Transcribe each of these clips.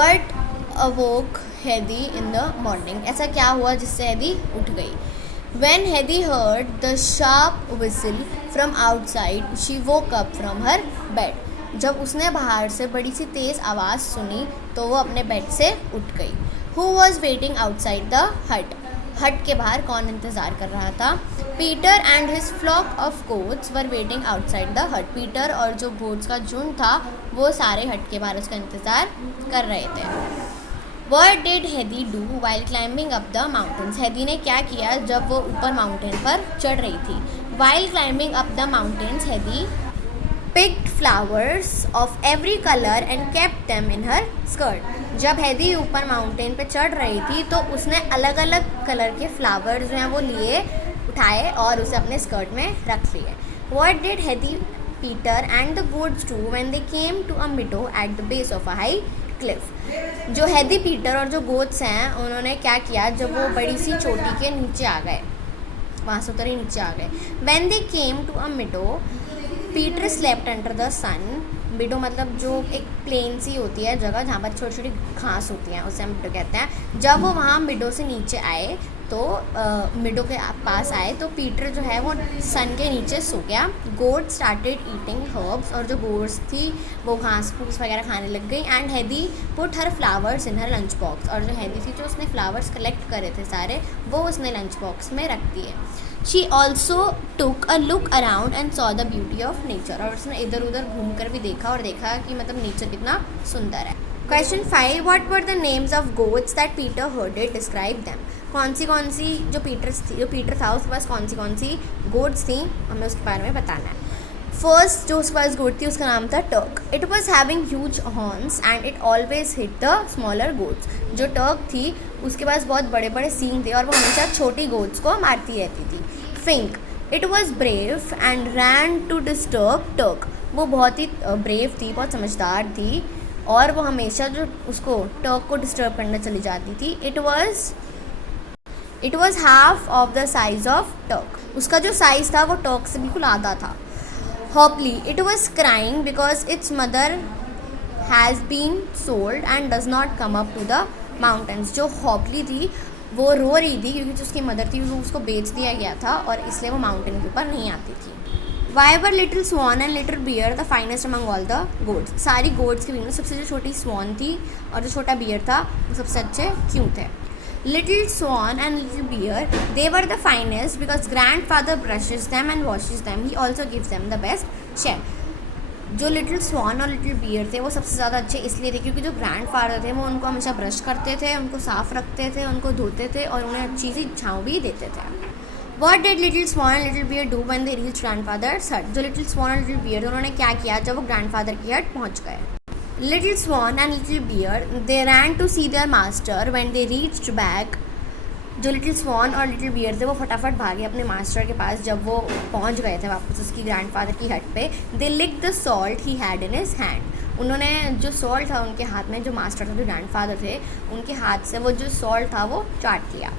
But awoke Heidi in the morning, ऐसा क्या हुआ जिससे हेदी उठ गई. When Hedy heard the sharp whistle from outside, she woke up from her bed. जब उसने बाहर से बड़ी सी तेज़ आवाज़ सुनी तो वो अपने बेड से उठ गई. Who was waiting outside the hut? हट के बाहर कौन इंतज़ार कर रहा था? Peter and his flock of goats were waiting outside the hut. Peter और जो गोट्स का झुंड था वो सारे हट के बाहर उसका इंतज़ार कर रहे थे. What did Hedy do while climbing up the mountains? हेदी ने क्या किया जब वो ऊपर माउंटेन पर चढ़ रही थी. While climbing up the mountains, Hedy picked flowers of every color and kept them in her skirt. जब हेदी ऊपर माउंटेन पे चढ़ रही थी तो उसने अलग अलग कलर के फ्लावर्स जो हैं वो लिए, उठाए और उसे अपने स्कर्ट में रख लिए. What did Hedy, Peter and the goats do when they came to a meadow at the base of a high cliff? जो हेदी, पीटर और जो गोट्स हैं उन्होंने क्या किया जब वो बड़ी सी चोटी के नीचे आ गए, वहाँ से उतरे नीचे आ गए. When they came to a meadow, Peter slept under the sun. मिडो मतलब जो एक प्लेन सी होती है जगह जहाँ पर छोटी छोटी घास होती हैं, उसे हम मिडो कहते हैं. जब वो वहाँ मिडो से नीचे आए तो मिडो के पास आए तो पीटर जो है वो सन के नीचे सो गया. गोट स्टार्टेड ईटिंग हर्ब्स, और जो गोट्स थी वो घास फूस वगैरह खाने लग गई. And Heidi put her flowers in her lunch box, और जो हेदी थी जो उसने फ्लावर्स कलेक्ट करे थे सारे वो उसने लंच बॉक्स में रख दिए. She also took a look around and saw the beauty of nature, और उसने इधर उधर घूम कर भी देखा और देखा कि मतलब नेचर कितना सुंदर है. Question 5. What were the names of goats that Peter herded? Describe them. कौन सी जो पीटर था उसके पास कौन सी गोट्स थी, हमें उसके बारे में बताना है. फर्स्ट जो उसके पास गोट थी उसका नाम था Turk. It was having huge horns and it always hit the smaller goats. जो टर्क थी उसके पास बहुत बड़े बड़े सींग थे और वो हमेशा छोटी गोट्स को मारती रहती थी. Fink. It was brave and ran to disturb Turk. वो बहुत ही ब्रेव थी, बहुत समझदार थी और वो हमेशा जो उसको टर्क को डिस्टर्ब करने चली जाती थी. It was half of the size of Turk. उसका जो साइज़ था वो टर्क से बिल्कुल आधा था. Hopli. It was crying because its mother has been sold and does not come up to the mountains. जो हॉपली थी वो रो रही थी क्योंकि जो उसकी मदर थी वो उसको बेच दिया गया था और इसलिए वो माउंटेन के ऊपर नहीं आती थी. Why were little swan and little bear the finest among all the goats? सारी goats के बीच में सबसे जो छोटी swan थी और जो छोटा bear था वो सबसे अच्छे क्यों थे? Little swan and little bear, they were the finest because grandfather brushes them and washes them. He also gives them the best share. जो लिटिल स्वान और लिटिल बियर थे वो सबसे ज़्यादा अच्छे इसलिए थे क्योंकि जो ग्रैंडफादर थे वो उनको हमेशा ब्रश करते थे, उनको साफ़ रखते थे, उनको धोते थे और उन्हें अच्छी सी छाँव भी देते थे. What did little swan and little bear do when they reached grandfather's hut? जो little swan और little bear थे उन्होंने क्या किया जब वो grandfather की हट पहुँच गए. Little swan and little bear, they ran to see their master. When they reached back, जो लिटिल स्वान और लिटिल बियर थे वो फटाफट भागे अपने मास्टर के पास जब वो पहुंच गए थे वापस उसकी ग्रैंडफादर की हट पे. They lick the salt he had in his hand. उन्होंने जो सॉल्ट था उनके हाथ में, जो मास्टर थे जो ग्रैंडफादर थे उनके हाथ से वो जो सॉल्ट था वो चाट लिया.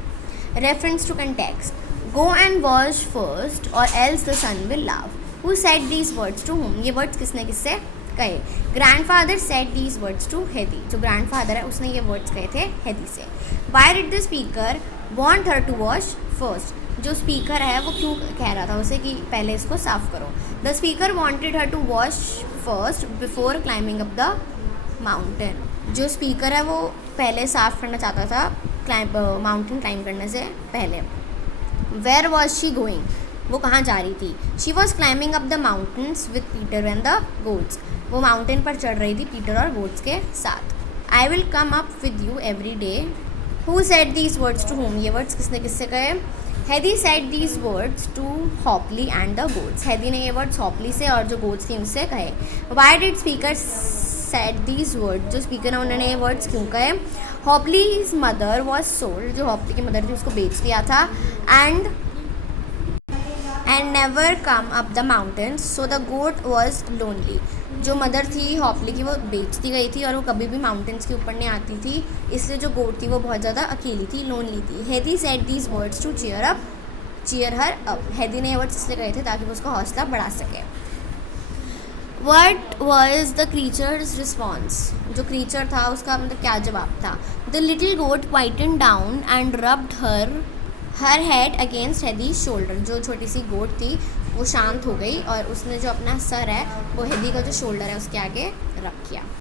Reference to context. Go and wash first or else the sun will laugh. Who said these words to whom? ये वर्ड्स किसने किससे कहे? Grandfather said these words to Heidi. जो ग्रैंडफादर है उसने ये वर्ड्स कहे थे हेदी से. Why did the speaker want her to wash first? जो स्पीकर है वो क्यों कह रहा था उसे कि पहले इसको साफ़ करो? The speaker wanted her to wash first before climbing up the mountain. जो स्पीकर है वो पहले साफ़ करना चाहता था माउंटेन क्लाइंब करने से पहले. Where was she going? वो कहाँ जा रही थी? She was climbing up the mountains with Peter and the goats. वो माउंटेन पर चढ़ रही थी पीटर और गोट्स के साथ. I will come up with you every day. Who said these words to whom? ये वर्ड्स किसने किससे कहे? Heidi said these words to Hopli and the goats. Heidi ने ये वर्ड्स हॉपली से और जो गोट्स थी उनसे कहे. Why did speaker said these word? जो स्पीकर है उन्होंने ये वर्ड्स क्यों कहे? Hopley's mother was sold. जो हॉपली की मदर थी उसको बेच दिया था. And never come up the mountains so the goat was lonely. जो मदर थी हॉपली की वो बेच दी गई थी और वो कभी भी माउंटेन्स के ऊपर नहीं आती थी, इसलिए जो गोट थी वो बहुत ज़्यादा अकेली थी, लोनली थी. Heidi said these words to cheer her up. Heidi ने ये वर्ड्स इसलिए कहे थे ताकि वो उसका हौसला बढ़ा सके. What was the creature's response? जो creature था उसका मतलब क्या जवाब था? The little goat quietened down and rubbed her head against Heady's shoulder. जो छोटी सी गोट थी वो शांत हो गई और उसने जो अपना सर है वो हेदी का जो शोल्डर है उसके आगे रख किया.